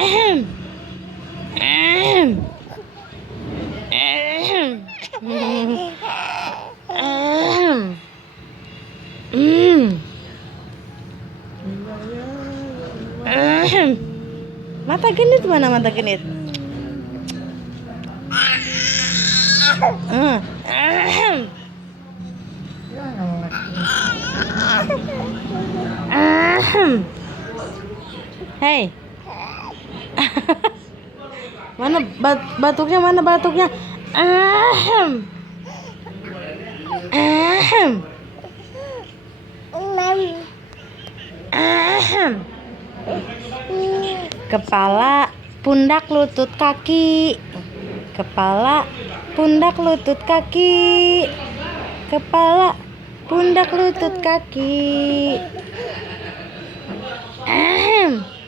Ahem. Ahem. Ahem. Ahem. Ahem. Mata genit mana mata genit? Ahem. Ahem. Hei. Mana batuknya? Mana batuknya? Ahem. Ahem. Ahem. Kepala, pundak, lutut, kaki. Kepala, pundak, lutut, kaki. Kepala, pundak, lutut, kaki. Ahem.